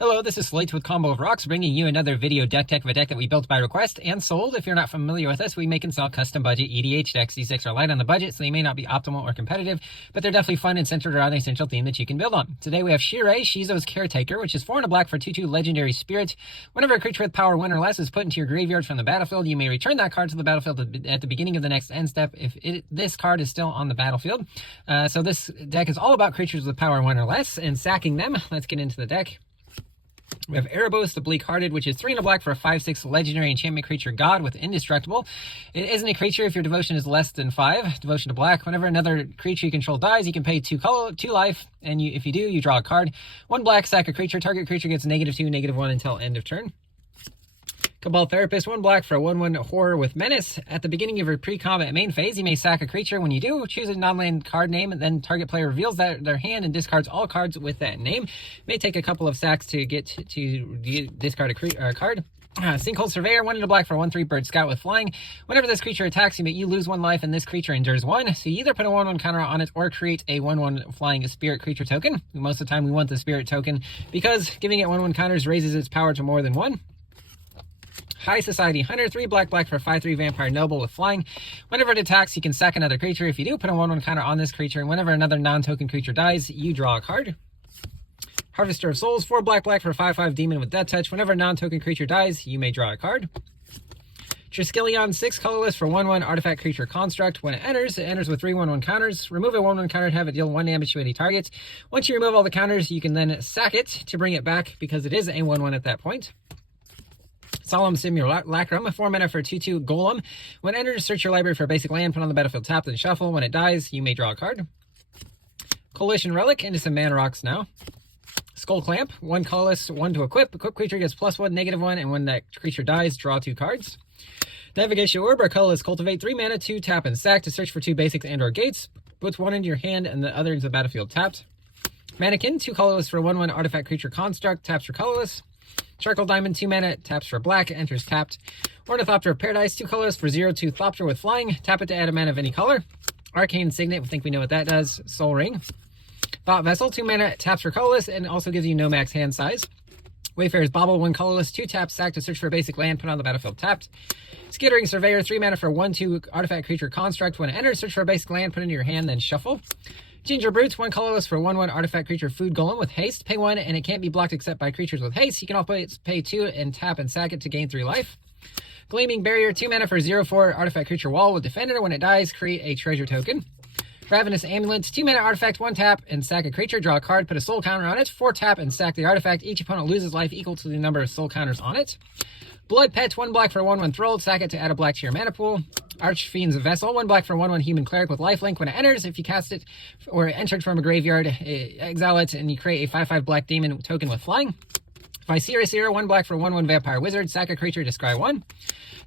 Hello, this is Slate with Combo of Rocks, bringing you another video deck tech of a deck that we built by request and sold. If you're not familiar with us, we make and sell custom budget EDH decks. These decks are light on the budget, so they may not be optimal or competitive, but they're definitely fun and centered around an essential theme that you can build on. Today we have Shirei, Shizo's Caretaker, which is 4 and a black for 2/2 legendary spirit. Whenever a creature with power 1 or less is put into your graveyard from the battlefield, you may return that card to the battlefield at the beginning of the next end step if this card is still on the battlefield. So this deck is all about creatures with power 1 or less and sacking them. Let's get into the deck. We have Erebos, the Bleak-Hearted, which is 3 and a black for a 5/6 legendary enchantment creature god with Indestructible. It isn't a creature if your devotion is less than 5. Devotion to black. Whenever another creature you control dies, you can pay 2 life, and if you do, you draw a card. 1 black, sack a creature. Target creature gets -2, -1 until end of turn. Cabal Therapist, 1 black for a 1/1 horror with menace. At the beginning of your pre-combat main phase, you may sack a creature. When you do, choose a non-land card name, and then target player reveals their hand and discards all cards with that name. It may take a couple of sacks to get to discard a card. Sinkhole Surveyor, 1 and a black for a 1/3 bird scout with flying. Whenever this creature attacks, you lose 1 life, and this creature endures 1. So you either put a 1/1 counter on it or create a 1/1 flying spirit creature token. Most of the time, we want the spirit token because giving it 1/1 counters raises its power to more than 1. High Society Hunter, 3 black for a 5/3 vampire noble with flying. Whenever it attacks, you can sack another creature. If you do, put a 1/1 counter on this creature, and whenever another non-token creature dies, you draw a card. Harvester of Souls, 4 black for a 5/5 demon with Death Touch. Whenever a non-token creature dies, you may draw a card. Triskelion, 6 colorless for 1/1 artifact creature construct. When it enters with 3 1/1 counters. Remove a 1/1 counter and have it deal 1 damage to any target. Once you remove all the counters, you can then sack it to bring it back because it is a 1/1 at that point. Solemn Simulacrum, a 4 mana for a 2/2 golem. When it enters, search your library for a basic land, put on the battlefield tapped, and shuffle. When it dies, you may draw a card. Coalition Relic, into some mana rocks now. Skull Clamp, 1 colorless, 1 to equip. Equip creature gets +1, -1, and when that creature dies, draw 2 cards. Navigation Orb, or colorless Cultivate, 3 mana, 2 tap and sack to search for 2 basics and or gates. Put 1 into your hand and the other into the battlefield tapped. Mannequin, 2 colorless for 1/1 artifact creature construct, taps for colorless. Charcoal Diamond, 2 mana, taps for black, enters tapped. Ornithopter of Paradise, 2 colors for 0/2 Thopter with flying. Tap it to add a mana of any color. Arcane Signet, we think we know what that does. Soul Ring. Thought Vessel, 2 mana, taps for colorless, and also gives you no max hand size. Wayfarer's Bauble, 1 colorless, 2 taps, sack to search for a basic land, put on the battlefield tapped. Skittering Surveyor, 3 mana for 1/2 artifact creature construct. When it enters, search for a basic land, put it into your hand, then shuffle. Ginger Brutes, 1 colorless for 1/1 artifact creature food golem with haste. Pay 1 and it can't be blocked except by creatures with haste. You can also pay 2 and tap and sack it to gain 3 life. Gleaming Barrier, 2 mana for 0/4 artifact creature wall with defender. When it dies, create a treasure token. Ravenous Amulet, 2 mana artifact, 1 tap and sack a creature. Draw a card, put a soul counter on it. 4 tap and sack the artifact. Each opponent loses life equal to the number of soul counters on it. Blood Pet, 1 black for 1/1 Thrall. Sack it to add a black to your mana pool. Archfiend's Vessel, 1 black for 1/1 human cleric with lifelink. When it enters, if you cast it or entered from a graveyard, exile it and you create a 5/5 black demon token with flying. Viserys, 1 black for 1/1 vampire wizard. Sack a creature, discard 1.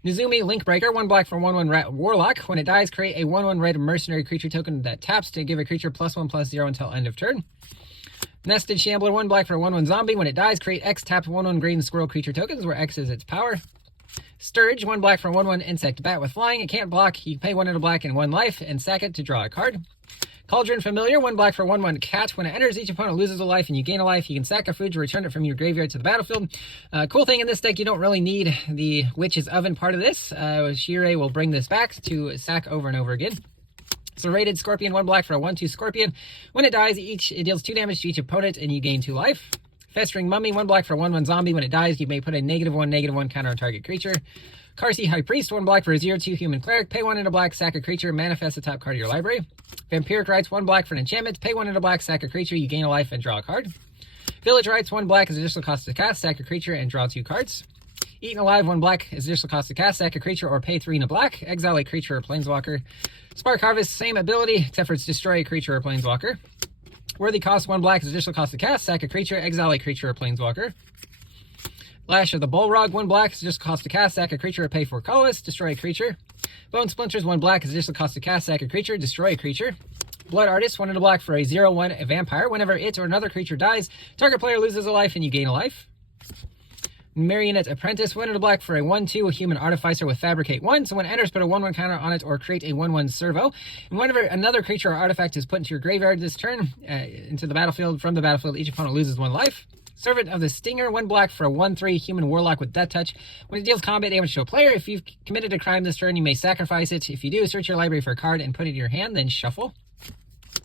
Nizumi Linkbreaker, 1 black for 1/1 rat warlock. When it dies, create a 1/1 red mercenary creature token that taps to give a creature +1/+0 until end of turn. Nested Shambler, 1 black for 1/1 zombie. When it dies, create X tapped 1/1 green squirrel creature tokens, where X is its power. Sturge, 1 black for 1/1 insect bat with flying. It can't block. You pay 1 into black and 1 life and sack it to draw a card. Cauldron Familiar, 1 black for 1/1 cat. When it enters, each opponent loses a life and you gain a life. You can sack a food to return it from your graveyard to the battlefield. Cool thing in this deck, you don't really need the Witch's Oven part of this. Shirei will bring this back to sack over and over again. Serrated Scorpion, 1 black for a 1/2 Scorpion. When it dies, it deals 2 damage to each opponent and you gain 2 life. Festering Mummy, 1 black for 1/1 zombie. When it dies, you may put a -1/-1 counter on target creature. Karsi High Priest, 1 black for a 0/2 human cleric. Pay 1 into black, sack a creature, manifest the top card of your library. Vampiric Rites, 1 black for an enchantment. Pay 1 into black, sack a creature, you gain a life and draw a card. Village Rites, 1 black is additional cost to cast, sack a creature and draw 2 cards. Eaten Alive, 1 black is additional cost to cast, sack a creature or pay 3 into black. Exile a creature or planeswalker. Spark Harvest, same ability, except for it's destroy a creature or planeswalker. Worthy Cost, 1 black is additional cost to cast, sack a creature, exile a creature or planeswalker. Lash of the Bullrog, 1 black is additional cost to cast, sack a creature or pay 4 colorless, destroy a creature. Bone Splinters, 1 black is additional cost to cast, sack a creature, destroy a creature. Blood Artist, 1 into black for a 0/1 vampire. Whenever it or another creature dies, target player loses a life and you gain a life. Marionette Apprentice, 1 into black for a 1/2 human artificer with Fabricate 1. So when it enters, put a 1/1 counter on it or create a 1/1 servo. And whenever another creature or artifact is put into your graveyard this turn, into the battlefield, from the battlefield, each opponent loses 1 life. Servant of the Stinger, 1 black for a 1/3 human warlock with death touch. When it deals combat damage to a player, if you've committed a crime this turn, you may sacrifice it. If you do, search your library for a card and put it in your hand, then shuffle.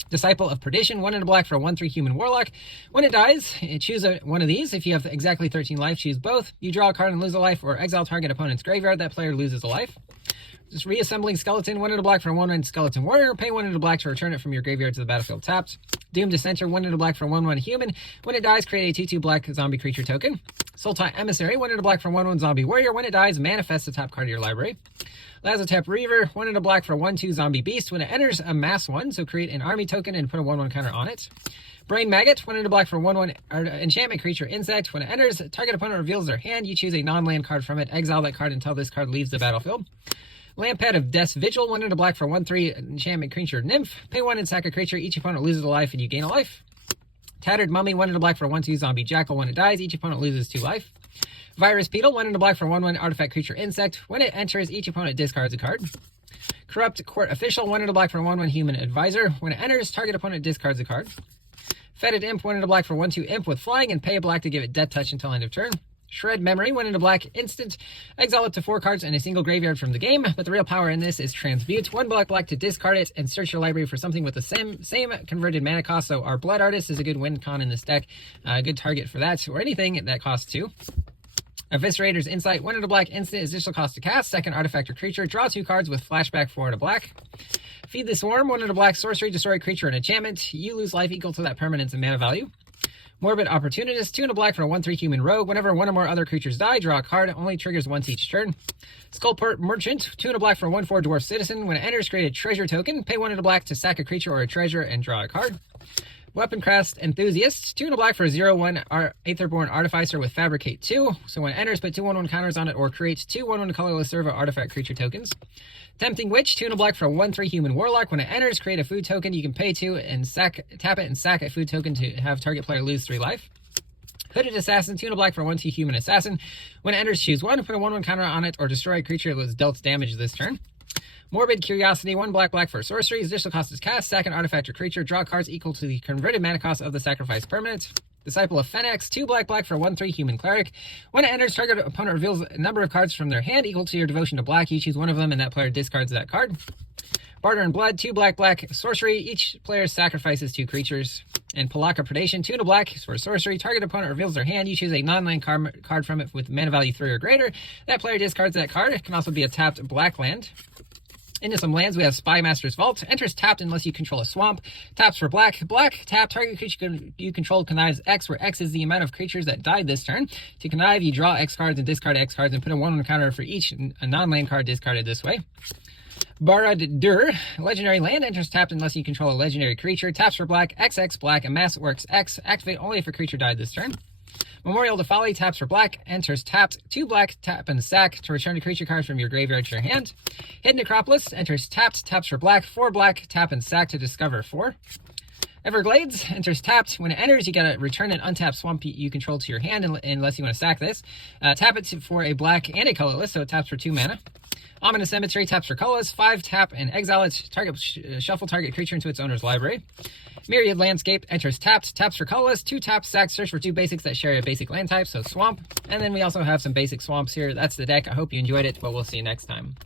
Disciple of Perdition, 1 and a black for a 1/3 human warlock. When it dies, choose one of these. If you have exactly 13 life, choose both. You draw a card and lose a life, or exile target opponent's graveyard. That player loses a life. Just Reassembling Skeleton, 1 and a black for a 1/1 Skeleton Warrior. Pay 1 and a black to return it from your graveyard to the battlefield tapped. Doomed Dissenter, 1 and a black for a 1/1 human. When it dies, create a 2/2 black zombie creature token. Sultai Emissary, 1 and a black for a 1/1 zombie warrior. When it dies, manifest the top card of your library. Lazotep Reaver, 1 and a black for a 1/2 zombie beast. When it enters, amass 1, so create an army token and put a 1/1 counter on it. Brain Maggot, 1 and a black for 1/1 enchantment creature insect. When it enters, target opponent reveals their hand. You choose a non-land card from it. Exile that card until this card leaves the battlefield. Lampad of Death's Vigil, 1 and a black for 1/3 enchantment creature nymph. Pay 1 and sack a creature. Each opponent loses a life and you gain a life. Tattered Mummy, 1 and a black for 1/2 zombie jackal. When it dies, each opponent loses 2 life. Virus Beetle, 1 and a black for 1/1 artifact creature insect. When it enters, each opponent discards a card. Corrupt Court Official, 1 and a black for 1/1 human advisor. When it enters, target opponent discards a card. Fetid Imp, 1 and a black for 1/2 imp with flying, and pay a black to give it death touch until end of turn. Shred Memory, 1 and a black instant. Exile up to 4 cards in a single graveyard from the game, but the real power in this is Transmute. 1 black to discard it and search your library for something with the same converted mana cost. So our Blood Artist is a good win con in this deck. A good target for that, or anything that costs 2. Eviscerator's Insight, 1 and a black instant is additional cost to cast. Second artifact or creature. Draw 2 cards with flashback 4 and a black. Feed the Swarm, 1 and a black sorcery. Destroy a creature and enchantment. You lose life equal to that permanence and mana value. Morbid Opportunist, 2 and a black for a 1/3 human rogue. Whenever 1 or more other creatures die, draw a card. Only triggers once each turn. Skullport Merchant, 2 and a black for a 1/4 dwarf citizen. When it enters, create a treasure token. Pay 1 and a black to sack a creature or a treasure and draw a card. Weaponcraft Enthusiast, 2 and a black for a 0/1 Aetherborn Artificer with Fabricate 2. So when it enters, put 2 1/1 counters on it or create 2 1/1 colorless servo artifact creature tokens. Tempting Witch, 2 and a black for a 1/3 human warlock. When it enters, create a food token. You can pay 2 and tap it and sack a food token to have target player lose 3 life. Hooded Assassin, 2 and a black for a 1/2 human assassin. When it enters, choose 1, put a 1/1 counter on it, or destroy a creature that was dealt damage this turn. Morbid Curiosity, 1 black for sorcery. Additional cost is cast. Sack an artifact or creature. Draw cards equal to the converted mana cost of the sacrifice permanent. Disciple of Phoenix, 2 black for a 1/3 human cleric. When it enters, target opponent reveals a number of cards from their hand equal to your devotion to black. You choose one of them, and that player discards that card. Barter and Blood, 2 black sorcery. Each player sacrifices 2 creatures. And Palaka Predation, 2 and a black for sorcery. Target opponent reveals their hand. You choose a non-land card from it with mana value 3 or greater. That player discards that card. It can also be a tapped black land. Into some lands, we have Spymaster's Vault. Enters tapped unless you control a swamp. Taps for black. Black, tap, target creature you control connives X, where X is the amount of creatures that died this turn. To connive, you draw X cards and discard X cards and put a 1/1 counter for each non-land card discarded this way. Barad-dur, legendary land, enters tapped unless you control a legendary creature. Taps for black, XX black, amass works X. Activate only if a creature died this turn. Memorial to Folly, taps for black, enters tapped, 2 black, tap and sack to return a creature card from your graveyard to your hand. Hidden Necropolis, enters tapped, taps for black, 4 black, tap and sack to discover 4. Everglades, enters tapped. When it enters, you gotta return an untapped swamp you control to your hand unless you want to sack this. Tap it for a black and a colorless, so it taps for 2 mana. Ominous Cemetery, taps for colorless, 5, tap and exile it. Shuffle target creature into its owner's library. Myriad Landscape, enters tapped, taps for colorless, 2 taps, sack, search for 2 basics that share a basic land type, so swamp. And then we also have some basic swamps here. That's the deck. I hope you enjoyed it, but we'll see you next time.